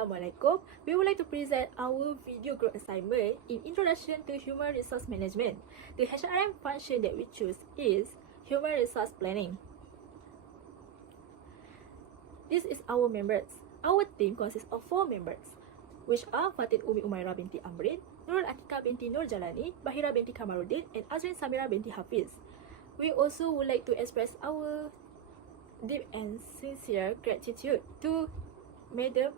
Assalamualaikum. We would like to present our video group assignment in Introduction to Human Resource Management. The HRM function that we choose is Human Resource Planning. This is our members. Our team consists of 4 members, which are Fatin Umi Umairah binti Amrin, Nurul Atika binti Nur Jalani, Bahira binti Kamaruddin, and Azrin Samira binti Hafiz. We also would like to express our deep and sincere gratitude to Madam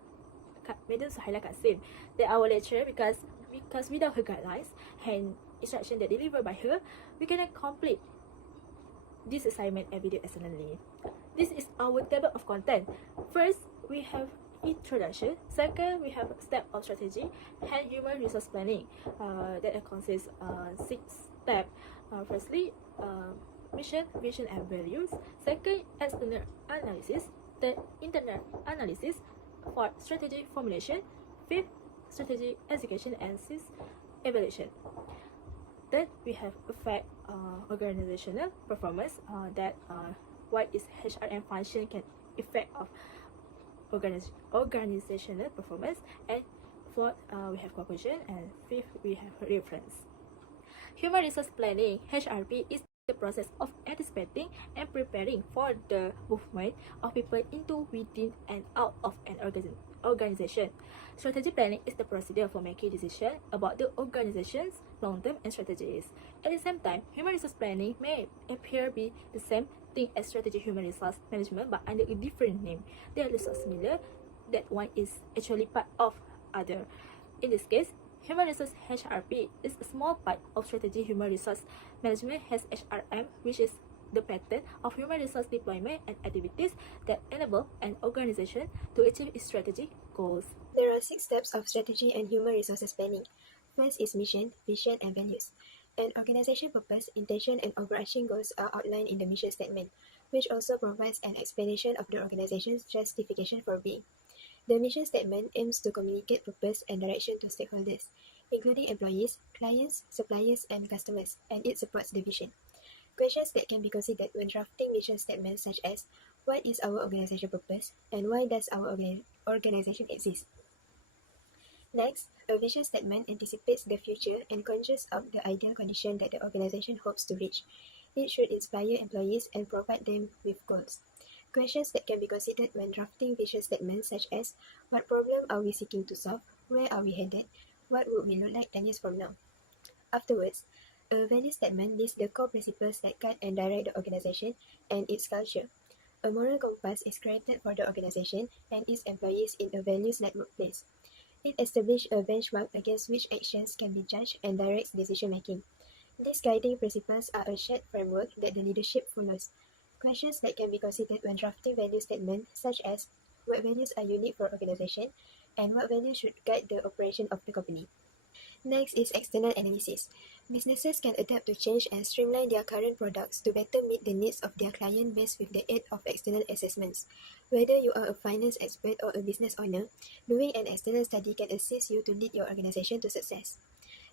Suhaila Kasim, that our lecturer, because without her guidelines and instruction that delivered by her, we cannot complete this assignment every day excellently. This is our table of content. First, we have introduction. Second, we have step of strategy and human resource planning. That consists 6 steps. Firstly, mission, vision, and values. Second, external analysis. Third, internal analysis. Fourth, strategy formulation. Fifth, strategy execution, and sixth, evaluation. Third, we have affect organizational performance. What is HRM function can effect of organizational performance. And fourth, we have conclusion, and fifth, we have reference. Human resource planning (HRP) is the process of anticipating and preparing for the movement of people into, within, and out of an organization. Strategy planning is the procedure for making decisions about the organization's long-term and strategies. At the same time, human resource planning may appear be the same thing as strategy human resource management, but under a different name. They are so similar that one is actually part of other. In this case, human resource HRP is a small part of strategy human resource management has HRM, which is the pattern of human resource deployment and activities that enable an organization to achieve its strategic goals. There are 6 steps of strategy and human resources planning. First is mission, vision, and values. An organization purpose, intention, and overarching goals are outlined in the mission statement, which also provides an explanation of the organization's justification for being. The mission statement aims to communicate purpose and direction to stakeholders, including employees, clients, suppliers, and customers, and it supports the vision. Questions that can be considered when drafting mission statements such as, what is our organization purpose, and why does our organization exist? Next, a vision statement anticipates the future and conjures up the ideal condition that the organization hopes to reach. It should inspire employees and provide them with goals. Questions that can be considered when drafting vision statements such as, what problem are we seeking to solve, where are we headed, what would we look like 10 years from now? Afterwards, a value statement lists the core principles that guide and direct the organization and its culture. A moral compass is created for the organization and its employees in a values-led workplace. It establishes a benchmark against which actions can be judged and directs decision-making. These guiding principles are a shared framework that the leadership follows. Questions that can be considered when drafting value statements such as, what values are unique for organization, and what values should guide the operation of the company. Next is external analysis. Businesses can adapt to change and streamline their current products to better meet the needs of their client base with the aid of external assessments. Whether you are a finance expert or a business owner, doing an external study can assist you to lead your organization to success.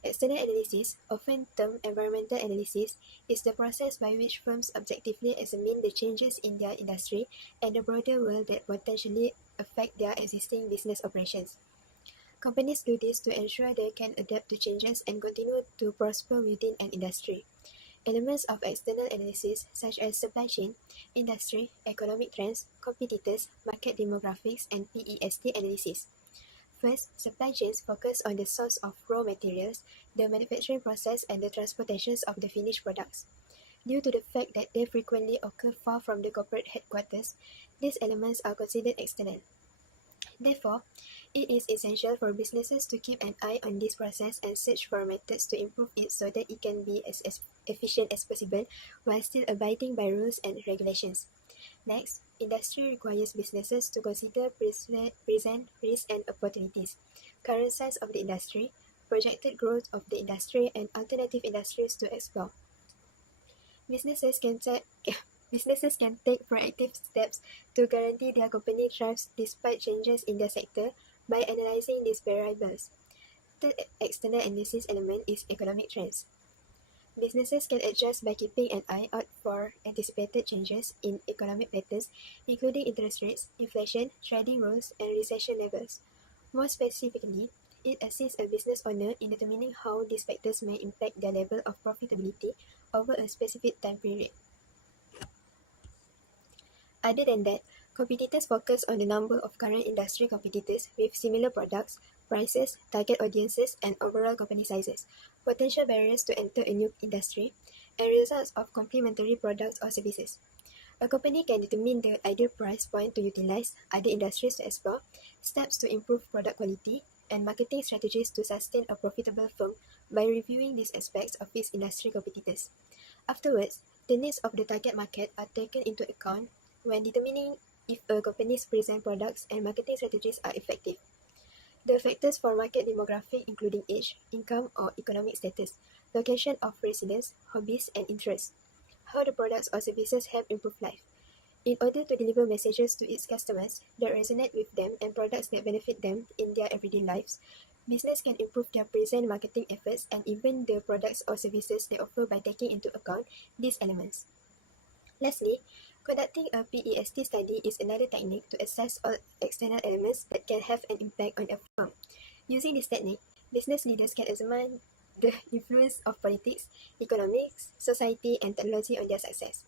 External analysis, often termed environmental analysis, is the process by which firms objectively examine the changes in their industry and the broader world that potentially affect their existing business operations. Companies do this to ensure they can adapt to changes and continue to prosper within an industry. Elements of external analysis such as supply chain, industry, economic trends, competitors, market demographics, and PEST analysis. First, supply chains focus on the source of raw materials, the manufacturing process, and the transportations of the finished products. Due to the fact that they frequently occur far from the corporate headquarters, these elements are considered external. Therefore, it is essential for businesses to keep an eye on this process and search for methods to improve it so that it can be as efficient as possible while still abiding by rules and regulations. Next, industry requires businesses to consider present risks and opportunities, current size of the industry, projected growth of the industry, and alternative industries to explore. Businesses can take proactive steps to guarantee their company thrives despite changes in their sector by analyzing these variables. The external analysis element is economic trends. Businesses can adjust by keeping an eye out for anticipated changes in economic patterns, including interest rates, inflation, trading rules, and recession levels. More specifically, it assists a business owner in determining how these factors may impact their level of profitability over a specific time period. Other than that, competitors focus on the number of current industry competitors with similar products, prices, target audiences, and overall company sizes, potential barriers to enter a new industry, and results of complementary products or services. A company can determine the ideal price point to utilize, other industries to explore, steps to improve product quality, and marketing strategies to sustain a profitable firm by reviewing these aspects of its industry competitors. Afterwards, the needs of the target market are taken into account when determining if a company's present products and marketing strategies are effective. The factors for market demographic including age, income or economic status, location of residence, hobbies and interests, how the products or services help improve life. In order to deliver messages to its customers that resonate with them and products that benefit them in their everyday lives, business can improve their present marketing efforts and even the products or services they offer by taking into account these elements. Lastly, conducting a PEST study is another technique to assess all external elements that can have an impact on a firm. Using this technique, business leaders can examine the influence of politics, economics, society, and technology on their success.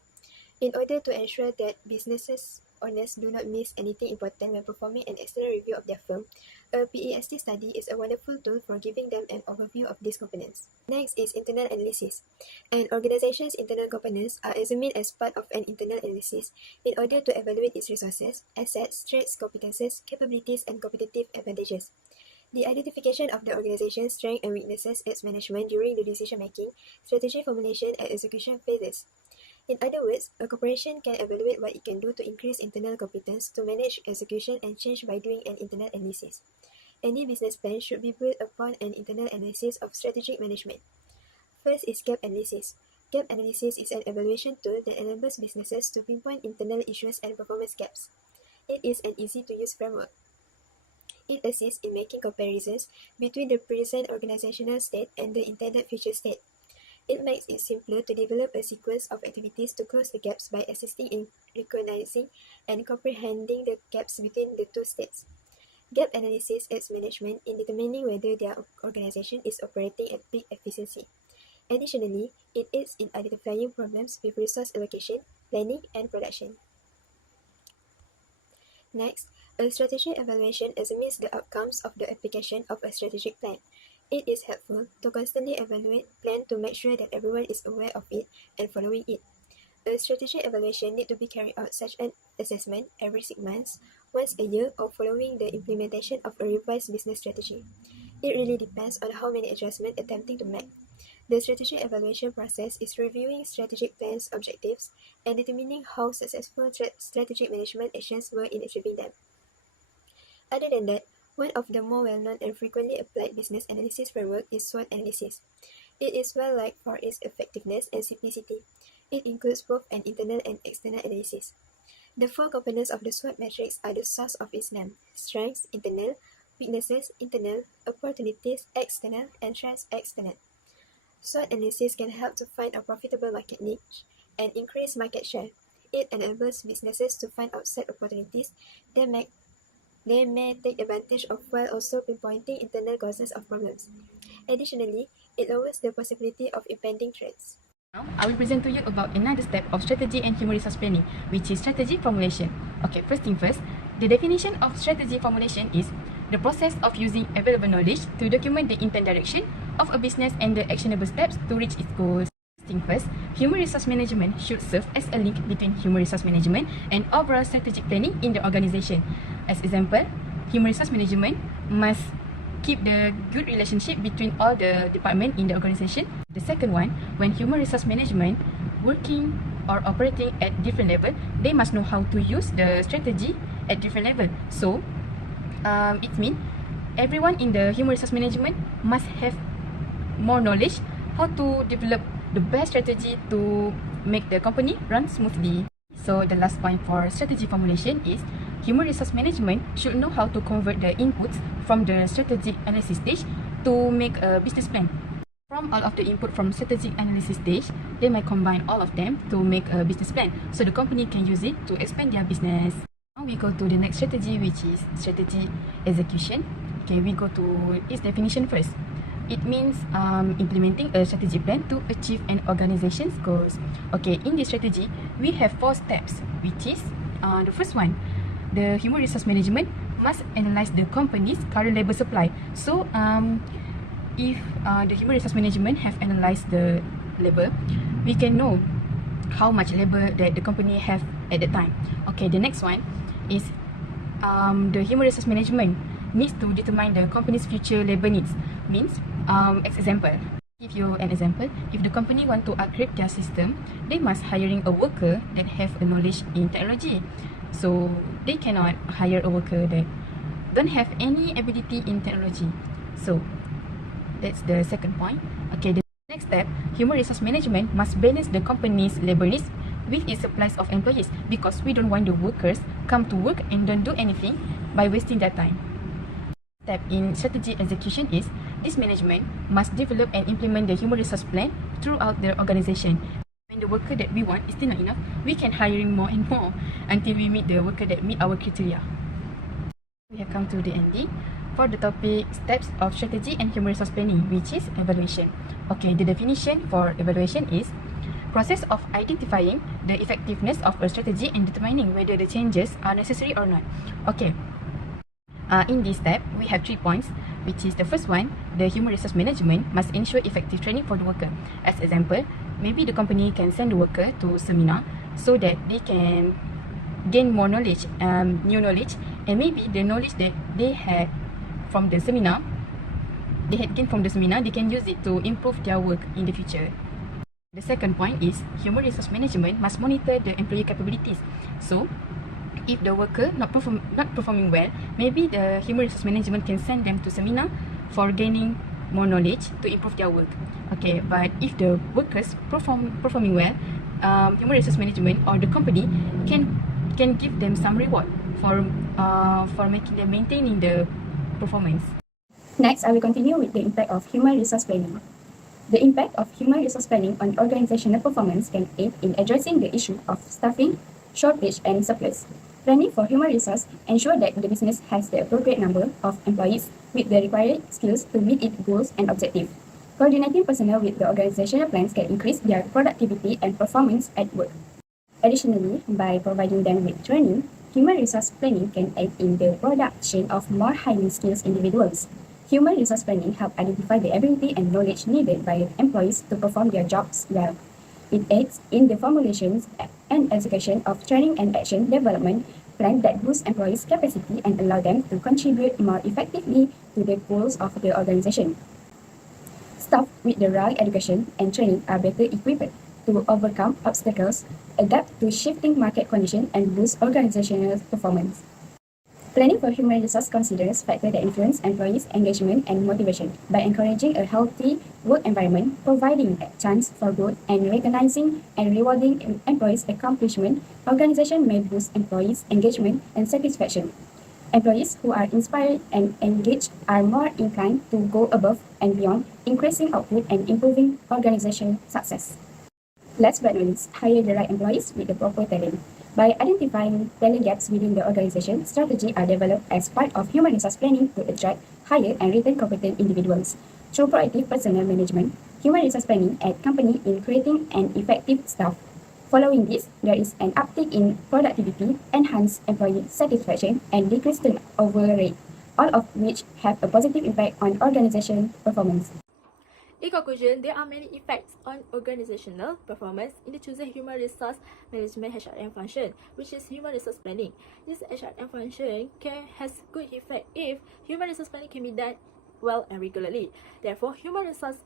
In order to ensure that businesses owners do not miss anything important when performing an external review of their firm, a PEST study is a wonderful tool for giving them an overview of these components. Next is internal analysis. An organization's internal components are examined as part of an internal analysis in order to evaluate its resources, assets, strengths, competences, capabilities, and competitive advantages. The identification of the organization's strengths and weaknesses aids management during the decision-making, strategy formulation, and execution phases. In other words, a corporation can evaluate what it can do to increase internal competence to manage execution and change by doing an internal analysis. Any business plan should be built upon an internal analysis of strategic management. First is gap analysis. Gap analysis is an evaluation tool that enables businesses to pinpoint internal issues and performance gaps. It is an easy-to-use framework. It assists in making comparisons between the present organizational state and the intended future state. It makes it simpler to develop a sequence of activities to close the gaps by assisting in recognizing and comprehending the gaps between the two states. Gap analysis aids management in determining whether their organization is operating at peak efficiency. Additionally, it aids in identifying problems with resource allocation, planning, and production. Next, a strategy evaluation examines the outcomes of the application of a strategic plan. It is helpful to constantly evaluate plan to make sure that everyone is aware of it and following it. A strategy evaluation needs to be carried out such an assessment every 6 months, once a year, or following the implementation of a revised business strategy. It really depends on how many adjustments attempting to make. The strategy evaluation process is reviewing strategic plans' objectives and determining how successful strategic management actions were in achieving them. Other than that, one of the more well-known and frequently applied business analysis framework is SWOT analysis. It is well liked for its effectiveness and simplicity. It includes both an internal and external analysis. The 4 components of the SWOT matrix are the source of its name: strengths, internal; weaknesses, internal; opportunities, external; and threats, external. SWOT analysis can help to find a profitable market niche and increase market share. It enables businesses to find outside opportunities they may take advantage of while also pinpointing internal causes of problems. Additionally, it lowers the possibility of impending threats. Now, I will present to you about another step of strategy and human resource planning, which is strategy formulation. Okay, first thing first, the definition of strategy formulation is the process of using available knowledge to document the intent direction of a business and the actionable steps to reach its goals. First thing first, human resource management should serve as a link between human resource management and overall strategic planning in the organization. As example, human resource management must keep the good relationship between all the departments in the organization. The second one, when human resource management working or operating at different level, they must know how to use the strategy at different level. So, it means everyone in the human resource management must have more knowledge how to develop the best strategy to make the company run smoothly. So, the last point for strategy formulation is human resource management should know how to convert the inputs from the strategic analysis stage to make a business plan. From all of the input from strategic analysis stage, they might combine all of them to make a business plan so the company can use it to expand their business. Now we go to the next strategy, which is strategy execution. Okay, we go to its definition first. It means implementing a strategy plan to achieve an organization's goals. Okay, in this strategy, we have 4 steps, which is the first one, the human resource management must analyze the company's current labor supply. So, if the human resource management have analyzed the labor, we can know how much labor that the company have at that time. Okay, the next one is the human resource management needs to determine the company's future labor needs. Means, as example, give you an example, if the company want to upgrade their system, they must hiring a worker that have a knowledge in technology. So they cannot hire a worker that don't have any ability in technology. So that's the second point. Okay, the next step, human resource management must balance the company's labor needs with its supplies of employees, because we don't want the workers come to work and don't do anything by wasting their time. Step in strategy execution is this management must develop and implement the human resource plan throughout their organization. When the worker that we want is still not enough, we can hiring more and more until we meet the worker that meet our criteria. We have come to the ending for the topic steps of strategy and human resource planning, which is evaluation. Okay, the definition for evaluation is process of identifying the effectiveness of a strategy and determining whether the changes are necessary or not. Okay, in this step, we have 3 points, which is the first one, the human resource management must ensure effective training for the worker. As example, maybe the company can send the worker to seminar so that they can gain more knowledge, new knowledge, and maybe the knowledge that they had from the seminar, they can use it to improve their work in the future. The second point is human resource management must monitor the employee capabilities. So, if the worker not performing well, maybe the human resource management can send them to seminar for gaining more knowledge to improve their work. Okay, but if the workers performing well, human resource management or the company can give them some reward for making them maintaining the performance. Next, I will continue with the impact of human resource planning. The impact of human resource planning on organizational performance can aid in addressing the issue of staffing, shortage, and surplus. Planning for human resource ensure that the business has the appropriate number of employees with the required skills to meet its goals and objectives. Coordinating personnel with the organizational plans can increase their productivity and performance at work. Additionally, by providing them with training, human resource planning can aid in the production of more highly skilled individuals. Human resource planning helps identify the ability and knowledge needed by employees to perform their jobs well. It aids in the formulation and execution of training and action development plans that boost employees' capacity and allow them to contribute more effectively to the goals of the organization. Staff with the right education and training are better equipped to overcome obstacles, adapt to shifting market conditions, and boost organizational performance. Planning for human resource considers factors that influence employees' engagement and motivation. By encouraging a healthy work environment, providing a chance for growth, and recognizing and rewarding employees' accomplishment, organization may boost employees' engagement and satisfaction. Employees who are inspired and engaged are more inclined to go above and beyond, increasing output and improving organization success. Last but not least, hire the right employees with the proper talent. By identifying talent gaps within the organization, strategies are developed as part of human resource planning to attract, hire, and retain competent individuals. Through proactive personnel management, human resource planning aids company in creating an effective staff. Following this, there is an uptick in productivity, enhanced employee satisfaction, and decreased turnover rate, all of which have a positive impact on organization performance. In conclusion, there are many effects on organizational performance in the chosen human resource management HRM function, which is human resource planning. This HRM function has good effect if human resource planning can be done well and regularly. Therefore, human resource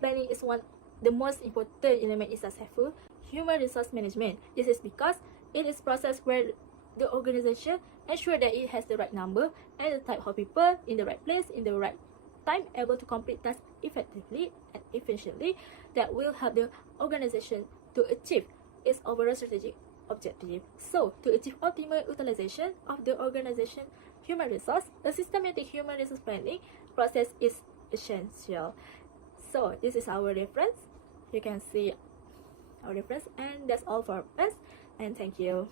planning is the most important element in successful human resource management. This is because it is a process where the organization ensure that it has the right number and the type of people in the right place in the right time, able to complete tasks effectively and efficiently that will help the organization to achieve its overall strategic objective. So, to achieve optimal utilization of the organization human resource, a systematic human resource planning process is essential. So, this is our reference. You can see our reference, and that's all for us, and thank you.